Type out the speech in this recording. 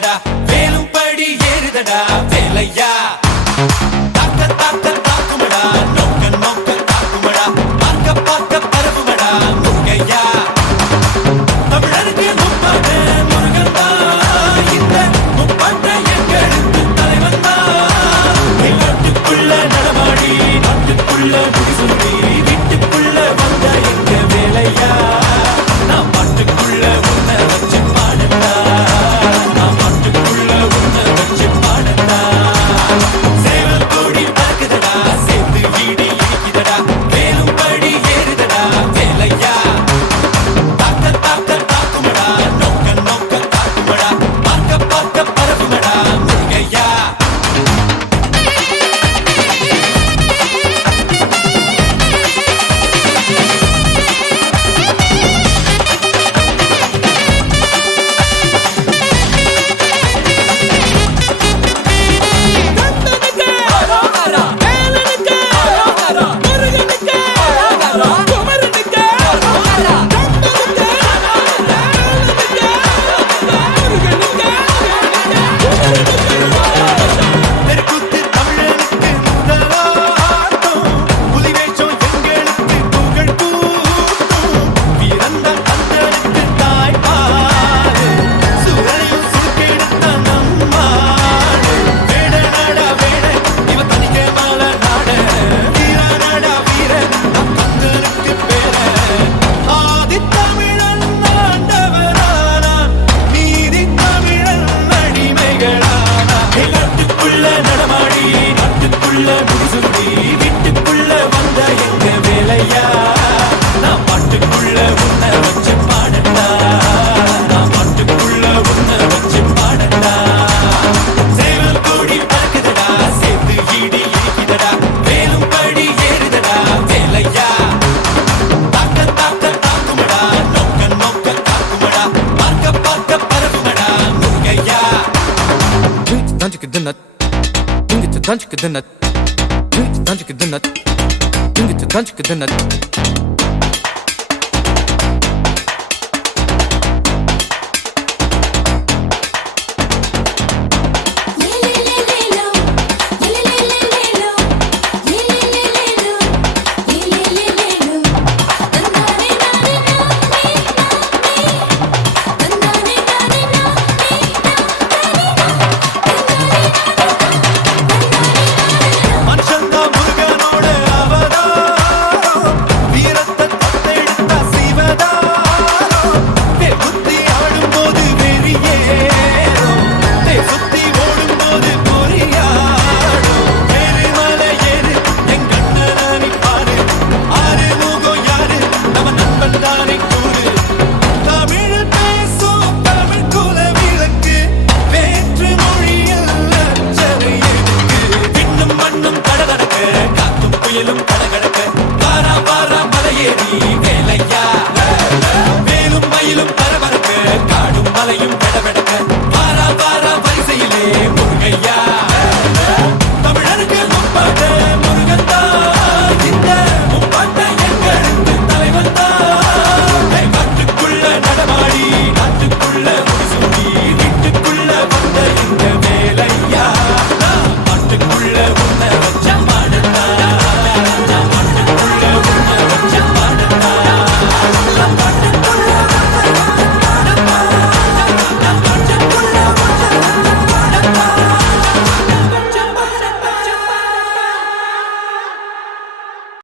ஏறுதடா வேலும் படி ஏறுதடா வேலையா தாக்க தாக்க தாக்குமடா நோக்க நோக்க தாக்குமடா பார்க்க பார்க்க பரவுமடா முருகையா தமிழருக்கு முப்பாட்ட முருகன் தான் இந்த முப்பாட்ட எங்களுக்கு தலைவன் தான் நாட்டுக்குள்ள நடமாடி நாட்டுக்குள்ள முடிசொல்லி வீட்டுக்குள்ள வந்த எங்க வேலையா நான் பாட்டுக்குள்ள உன்னை வச்சு பாடட்டா நான் பாட்டுக்குள்ள உன்னை வச்சு பாடட்டா சேவல் கோடி பறக்குதடா சேர்த்து வீடு இடிக்குதடா வேலும் படி ஏறுதடா வேலையா தாக்க தாக்க தாக்குமடா நோக்க நோக்க தாக்குமடா பார்க்க பார்க்க பரவுமடா முருகையா தெருக்கூத்து தமிழனுக்கு முதலாட்டம் புலிவேஷம் எங்களுக்கு புகழ் கூட்டும் வீரந்தான் கந்தனுக்கு தாய்ப்பாடு சூரனையும் சுருக்கெடுத்த நம்மாடு வேட நாடா வேட இவ தனிக்க மால நாட வீர நாடா வீர நம் கந்தனுக்கு பேர ஆதி தமிழன் ஆண்டவரானா நீதி தமிழன் அடிமைகளானா நாட்டுக்குள்ள நடமாடி நாட்டுக்குள்ள முடிசுந்தி வீட்டுக்குள்ள வந்த எங்க வேலையா நான் பாட்டுக்குள்ள உன்னை வச்சு பாடட்டா நான் பாட்டுக்குள்ள உன்னை வச்சு பாடட்டா சேவல் கோடி பறக்குதடா சேர்த்து ஈடி இடிக்குதடா வேலும் படி ஏறுதடா வேலையா தாக்க தாக்க தாக்குமடா நோக்க நோக்க தாக்குமடா பார்க்க பார்க்க பரவுமடா முருகையா Tanchik the nut,